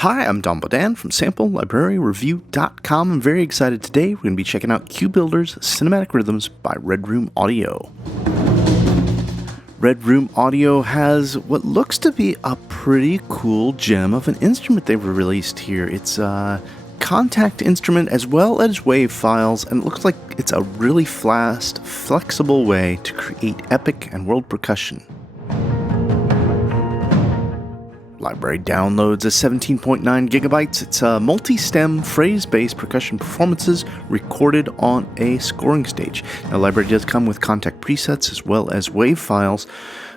Hi, I'm Don Bodan from SampleLibraryReview.com. I'm very excited today. We're going to be checking out QBuilder's Cinematic Rhythms by Red Room Audio. Red Room Audio has what looks to be a pretty cool gem of an instrument they've released here. It's a Kontakt instrument as well as wave files, and it looks like it's a really fast, flexible way to create epic and world percussion. Library downloads a 17.9 gigabytes. It's a multi-stem, phrase-based percussion performances recorded on a scoring stage. Now, the library does come with Kontakt presets as well as wave files.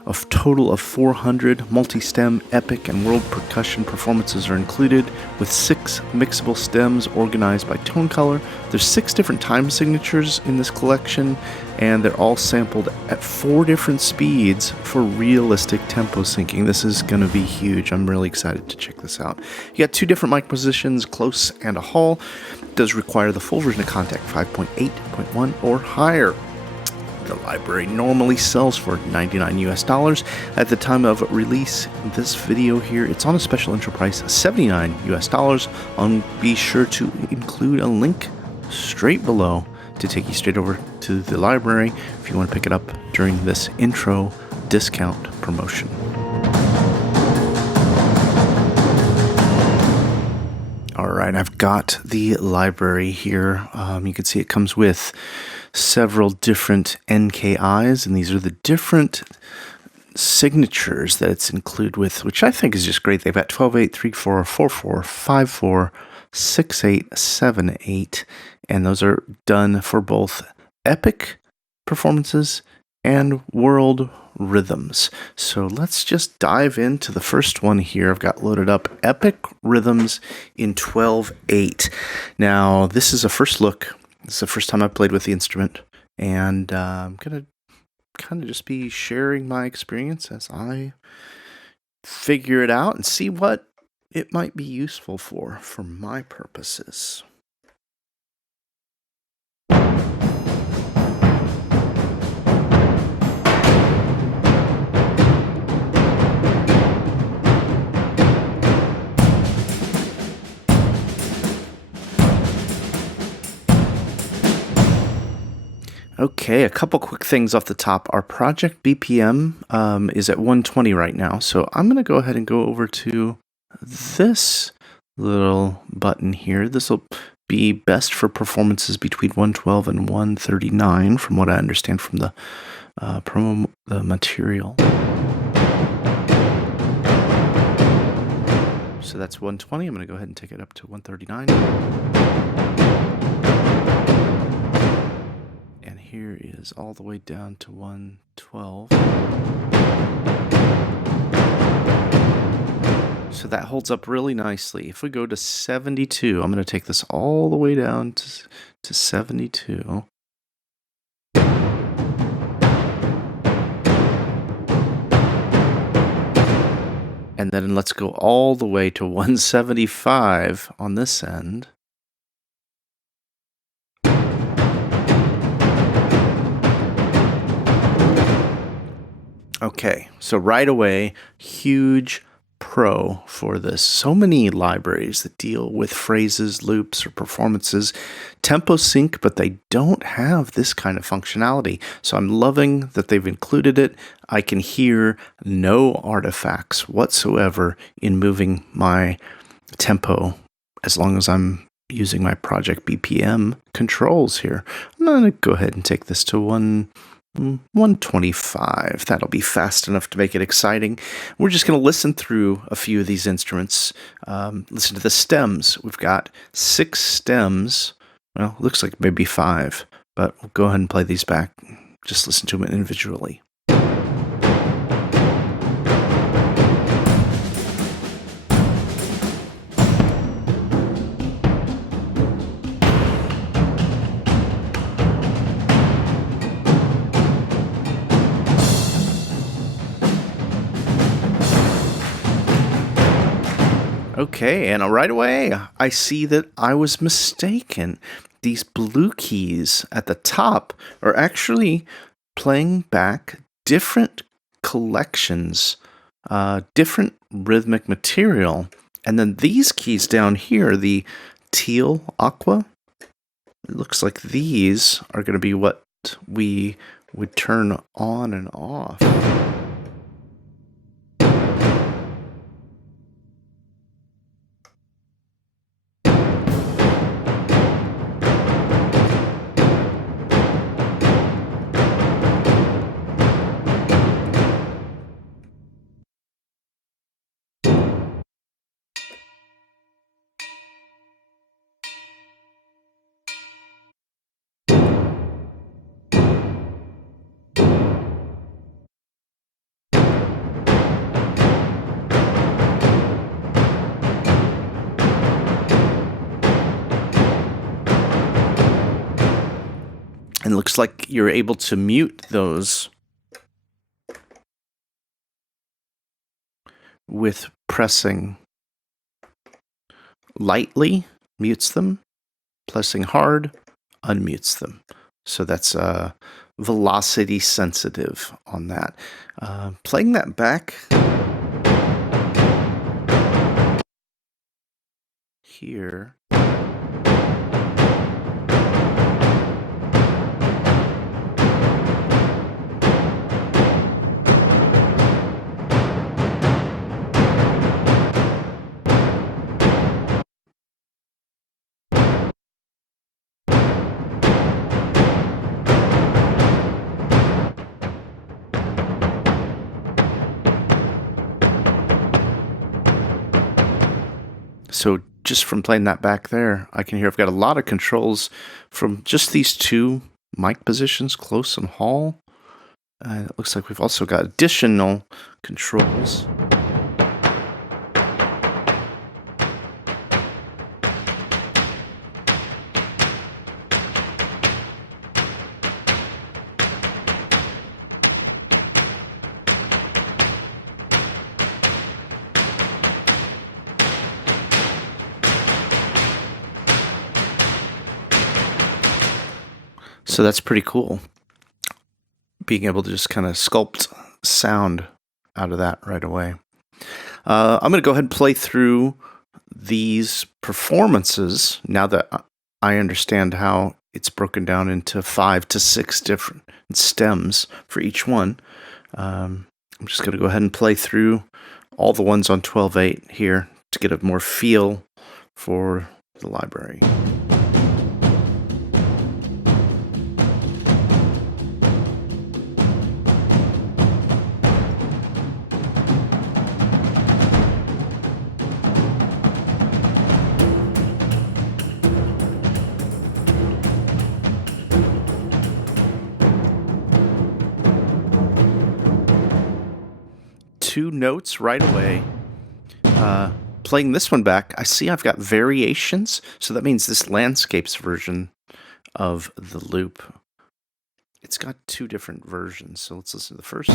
A total of 400 multi-stem, epic, and world percussion performances are included, with 6 mixable stems organized by tone color. There's 6 different time signatures in this collection, and they're all sampled at 4 different speeds for realistic tempo syncing. This is going to be huge. I'm really excited to check this out. You got 2 different mic positions, close and a hall. It does require the full version of Kontakt 5.8.1 or higher. The library normally sells for $99 US. At the time of release, this video here, it's on a special intro price of $79 US. I'll be sure to include a link straight below to take you straight over to the library if you want to pick it up during this intro discount promotion. Alright, I've got the library here. You can see it comes with several different NKIs, and these are the different signatures that it's included with, which I think is just great. They've got 12/8, 3/4, 4/4, 5/4, 6/8, 7/8, and those are done for both epic performances and world rhythms. So let's just dive into the first one here. I've got loaded up Epic Rhythms in 12/8. Now, this is a first look. This is the first time I've played with the instrument, and I'm going to kind of just be sharing my experience as I figure it out and see what it might be useful for my purposes. Okay, a couple quick things off the top. Our project BPM is at 120 right now, so I'm going to go ahead and go over to this little button here. This will be best for performances between 112 and 139, from what I understand from the the material. So that's 120. I'm going to go ahead and take it up to 139. Here is all the way down to 112. So that holds up really nicely. If we go to 72, I'm going to take this all the way down to 72. And then let's go all the way to 175 on this end. Okay, so right away, huge pro for this. So many libraries that deal with phrases, loops, or performances tempo sync, but they don't have this kind of functionality. So I'm loving that they've included it. I can hear no artifacts whatsoever in moving my tempo as long as I'm using my Project BPM controls here. I'm going to go ahead and take this to 125. That'll be fast enough to make it exciting. We're just going to listen through a few of these instruments. Listen to the stems. We've got 6 stems. Well, looks like maybe 5, but we'll go ahead and play these back. Just listen to them individually. Okay, and right away, I see that I was mistaken. These blue keys at the top are actually playing back different collections, different rhythmic material And then these keys down here, the teal, aqua, it looks like these are going to be what we would turn on and off. And it looks like you're able to mute those with pressing lightly, mutes them, pressing hard, unmutes them. So that's velocity sensitive on that. Playing that back here. So just from playing that back there, I can hear I've got a lot of controls from just these two mic positions, close and hall. It looks like we've also got additional controls. So that's pretty cool, being able to just kind of sculpt sound out of that right away. I'm going to go ahead and play through these performances now that I understand how it's broken down into 5 to 6 different stems for each one. I'm just going to go ahead and play through all the ones on 12/8 here to get a more feel for the library. Two notes right away. Playing this one back, I see I've got variations, so that means this landscapes version of the loop. It's got 2 different versions, so let's listen to the first.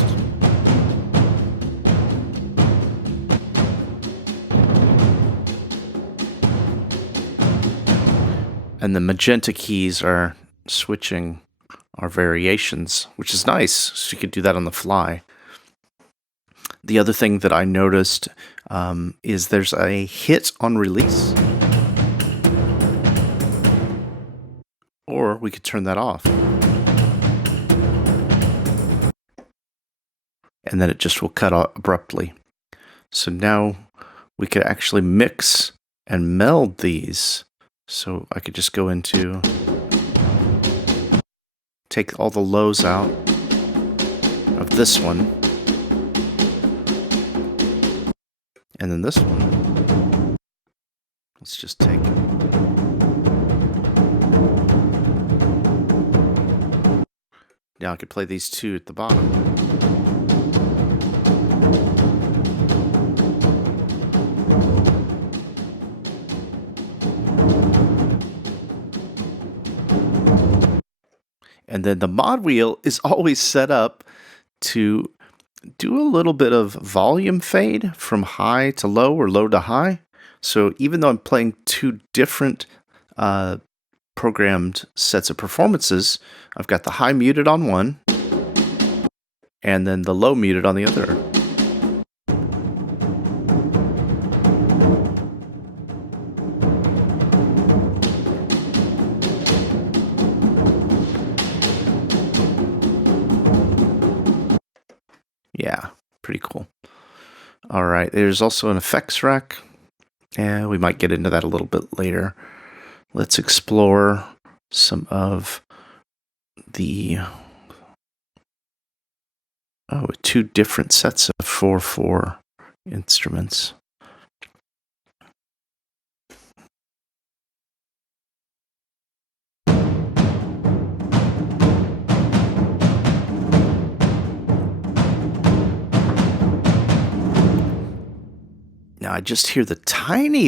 And the magenta keys are switching our variations, which is nice, so you could do that on the fly. The other thing that I noticed is there's a hit on release. Or we could turn that off. And then it just will cut off abruptly. So now we could actually mix and meld these. So I could just go into, take all the lows out of this one. And then this one, let's just take now I could play these 2 at the bottom. And then the mod wheel is always set up to do a little bit of volume fade from high to low or low to high. So even though I'm playing 2 different programmed sets of performances, I've got the high muted on one and then the low muted on the other. Pretty cool. All right, there's also an effects rack. And we might get into that a little bit later. Let's explore some of the 2 different sets of 4/4 instruments. Now I just hear the tiniest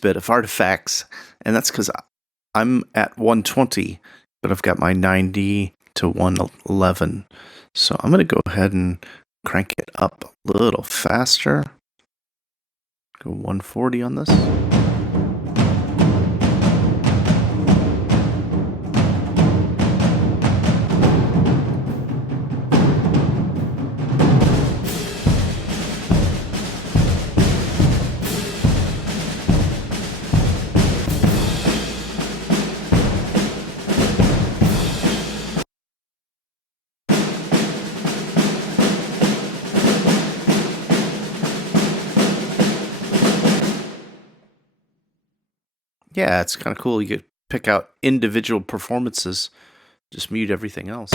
bit of artifacts, and that's because I'm at 120, but I've got my 90 to 111. So I'm going to go ahead and crank it up a little faster. Go 140 on this. Yeah, it's kind of cool. You could pick out individual performances, just mute everything else.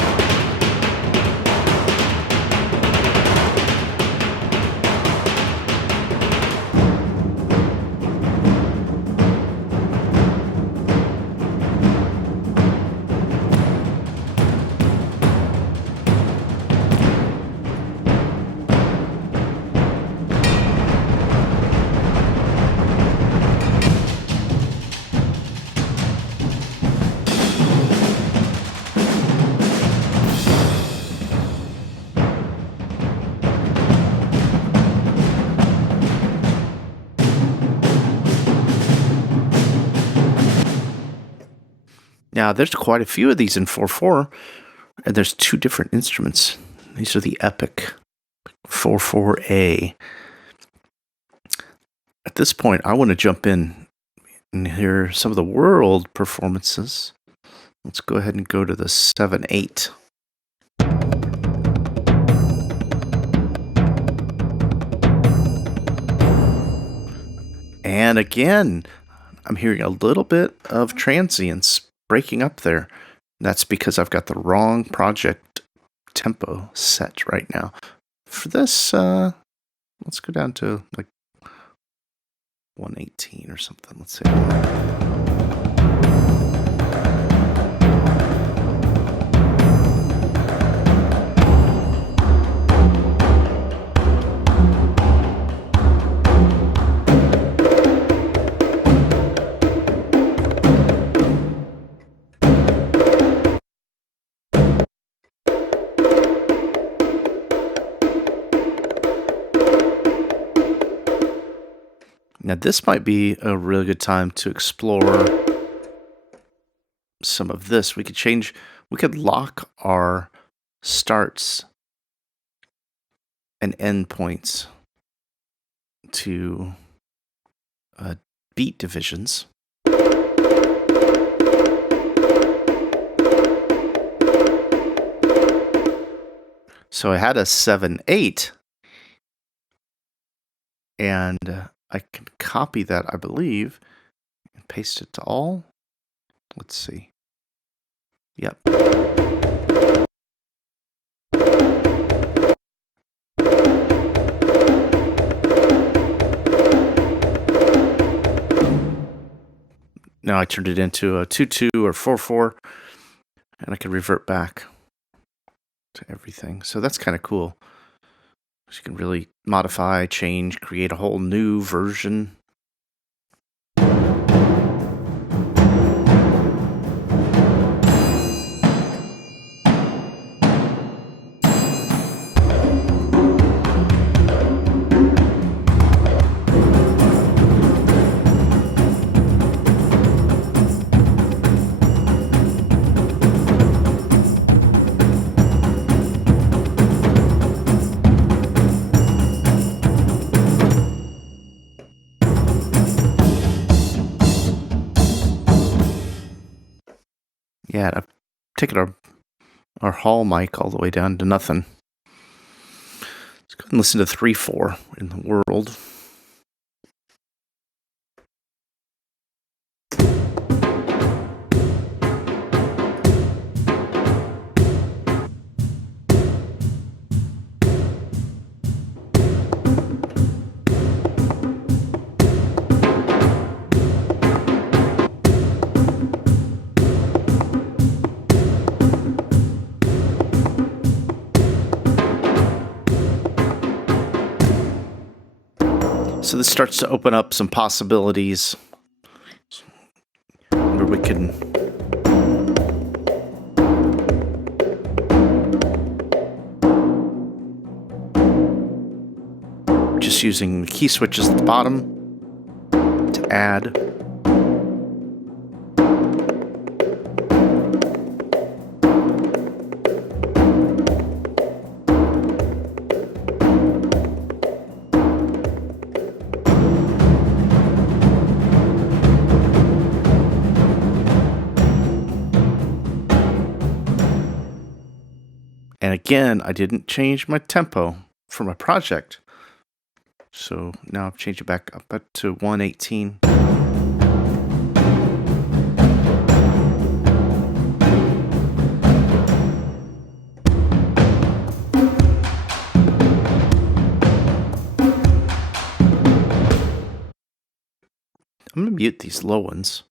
Now, there's quite a few of these in 4/4, and there's 2 different instruments. These are the Epic 4/4A. At this point, I want to jump in and hear some of the world performances. Let's go ahead and go to the 7/8. And again, I'm hearing a little bit of transients breaking up there. That's because I've got the wrong project tempo set right now. For this, let's go down to like 118 or something. Let's see. Now, this might be a really good time to explore some of this. We could lock our starts and end points to beat divisions. So I had a 7/8, and I can copy that, I believe, and paste it to all. Let's see. Yep. Now I turned it into a 2/2 or 4/4, and I can revert back to everything. So that's kind of cool. You can really modify, change, create a whole new version. Yeah, I've taken our hall mic all the way down to nothing. go ahead and listen to 3/4 in the world. So this starts to open up some possibilities where we can just using key switches at the bottom to add. And again, I didn't change my tempo for my project. So now I've changed it back up to 118. I'm going to mute these low ones.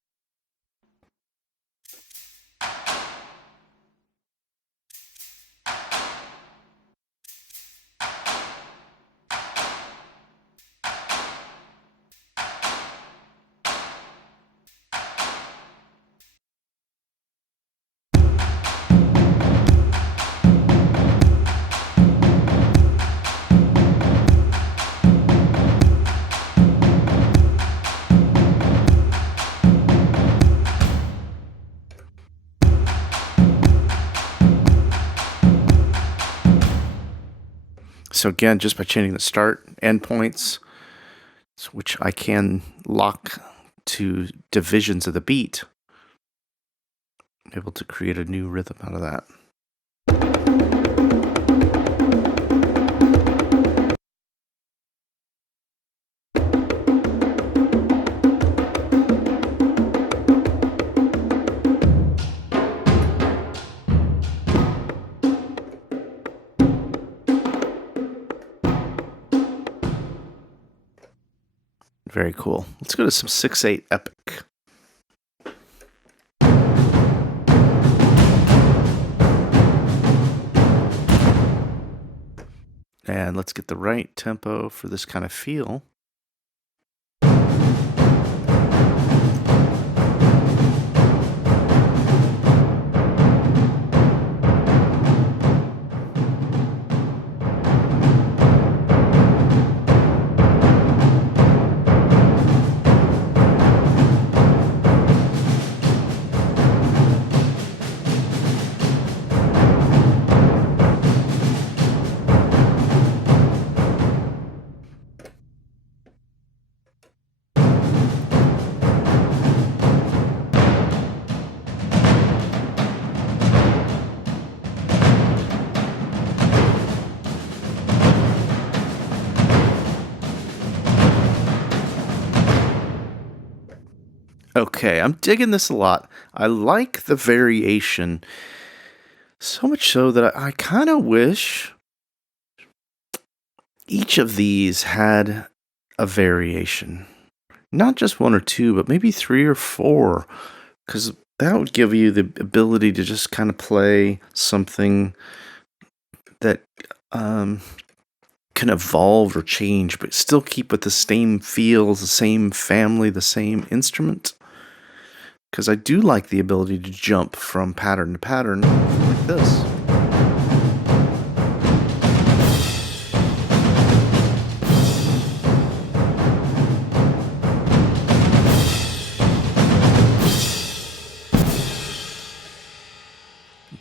So again, just by changing the start endpoints, which I can lock to divisions of the beat, I'm able to create a new rhythm out of that. Very cool. Let's go to some 6/8 epic. And let's get the right tempo for this kind of feel. Okay, I'm digging this a lot. I like the variation, so much so that I kind of wish each of these had a variation. Not just one or two, but maybe 3 or 4, because that would give you the ability to just kind of play something that can evolve or change, but still keep with the same feels, the same family, the same instrument. Because I do like the ability to jump from pattern to pattern like this.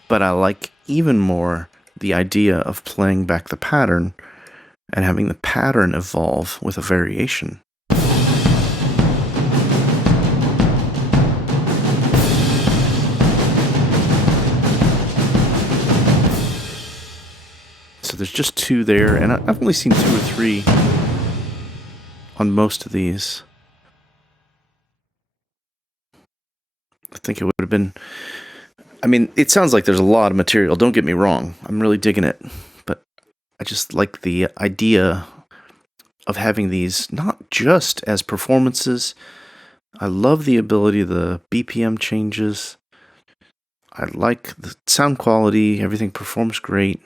But I like even more the idea of playing back the pattern and having the pattern evolve with a variation. So there's just 2 there, and I've only seen 2 or 3 on most of these. I think it would have been... I mean, it sounds like there's a lot of material, don't get me wrong. I'm really digging it, but I just like the idea of having these not just as performances. I love the ability of the BPM changes. I like the sound quality, everything performs great.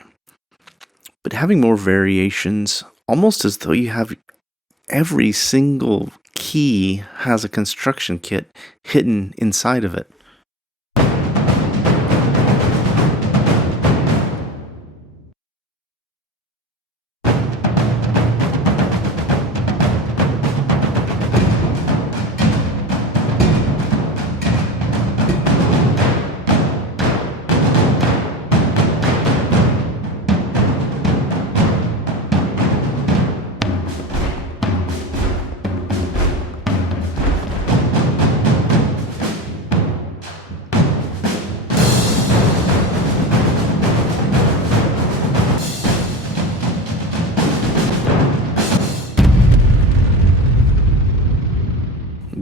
But having more variations, almost as though you have every single key has a construction kit hidden inside of it.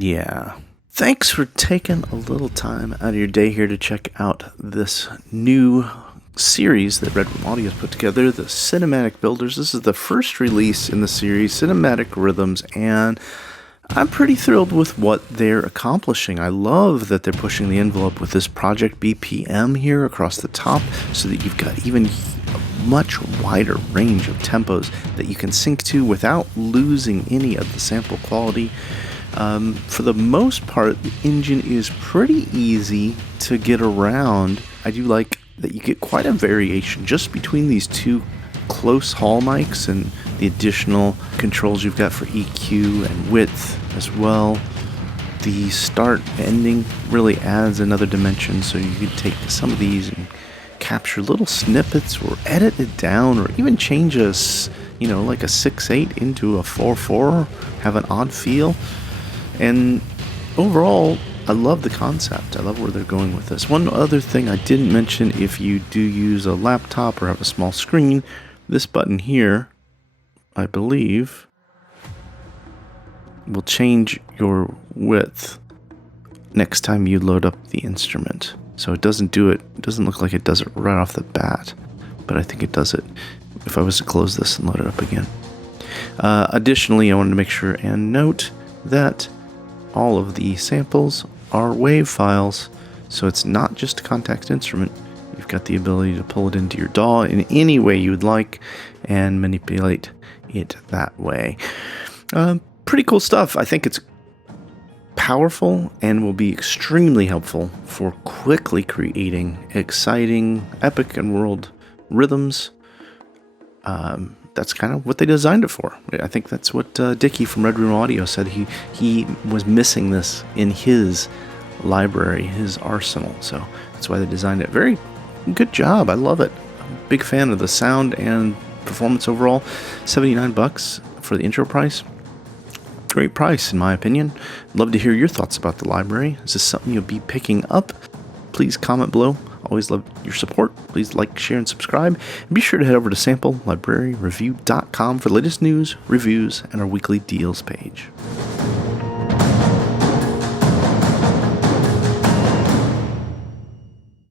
Yeah. Thanks for taking a little time out of your day here to check out this new series that Red Room Audio has put together, the Cinematic Builders. This is the first release in the series, Cinematic Rhythms, and I'm pretty thrilled with what they're accomplishing. I love that they're pushing the envelope with this Project BPM here across the top so that you've got even a much wider range of tempos that you can sync to without losing any of the sample quality. For the most part, the engine is pretty easy to get around. I do like that you get quite a variation just between these 2 close hall mics and the additional controls you've got for EQ and width as well. The start ending really adds another dimension, so you can take some of these and capture little snippets or edit it down or even change like a 6/8 into a 4/4, have an odd feel. And overall, I love the concept. I love where they're going with this. One other thing I didn't mention, if you do use a laptop or have a small screen, this button here, I believe, will change your width next time you load up the instrument. So it doesn't look like it does it right off the bat, but I think it does it if I was to close this and load it up again. Additionally, I wanted to make sure and note that all of the samples are WAV files, so it's not just a Kontakt instrument. You've got the ability to pull it into your DAW in any way you would like and manipulate it that way. Pretty cool stuff. I think it's powerful and will be extremely helpful for quickly creating exciting, epic, and world rhythms. That's kind of what they designed it for. I think that's what Dickie from Red Room Audio said. He was missing this in his library, his arsenal. So that's why they designed it. Very good job. I love it. I'm a big fan of the sound and performance overall. $79 for the intro price. Great price, in my opinion. Love to hear your thoughts about the library. Is this something you'll be picking up? Please comment below. Always love your support. Please like, share, and subscribe. And be sure to head over to samplelibraryreview.com for the latest news, reviews, and our weekly deals page.